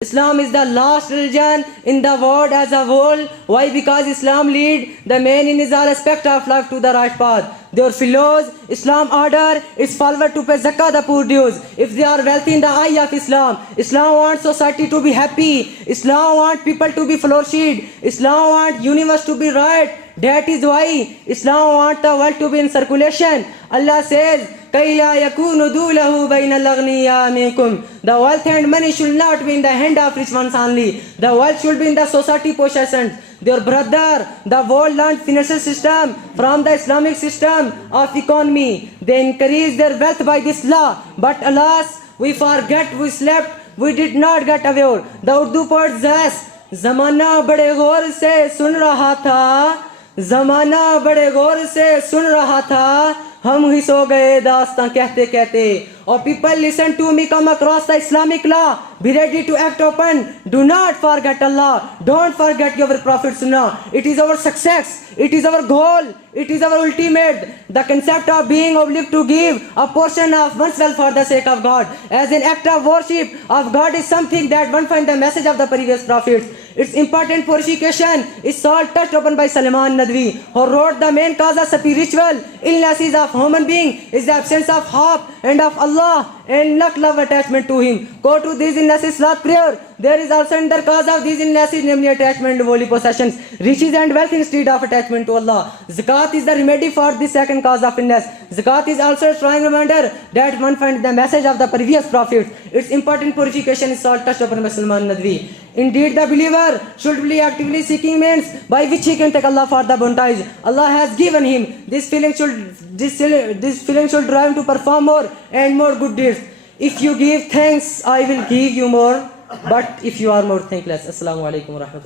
Islam is the last religion in the world as a whole. Why? Because Islam lead the man in his all aspect of life to the right path. Their fellows, Islam order its follower to pay zakah the poor dues. If they are wealthy in the eye of Islam, Islam wants society to be happy. Islam wants people to be flourished. Islam wants universe to be right. That is why Islam wants the world to be in circulation. Allah says, the wealth and money should not be in the hand of rich ones only. The wealth should be in the society possessions. Their brother, the world learned financial system from the Islamic system of economy. They increase their wealth by this law. But alas, we forget, we slept, we did not get aware. The Urdu poet says, ज़माना बड़े गौर से सुन रहा था, ज़माना बड़े गौर से सुन रहा था, हम ही सो गए दास्तां कहते कहते. Or people listen to me, come across the Islamic law, be ready to act open. Do not forget Allah. Don't forget your Prophet Sunnah. It is our success. It is our goal. It is our ultimate. The concept of being obliged to give a portion of oneself for the sake of God as an act of worship of God is something that one finds the message of the previous prophets. Its important purification is all touched upon by Salman Nadwi, who wrote the main cause of spiritual illnesses of human being is the absence of hope and of Allah and not love attachment to Him. Go to these illnesses, Salat prayer. There is also another cause of these illnesses, namely attachment to holy possessions, riches and wealth instead of attachment to Allah. Zakat is the remedy for this second cause of illness. Zakat is also a strong reminder that one finds the message of the previous prophets. Its important purification is all touched upon by Salman Nadwi. Indeed, the believer should be actively seeking means by which he can take Allah for the bounties Allah has given him. This feeling should drive him to perform more and more good deeds. If you give thanks, I will give you more. But if you are more thankless, Assalamu alaikum wa rahmatullah.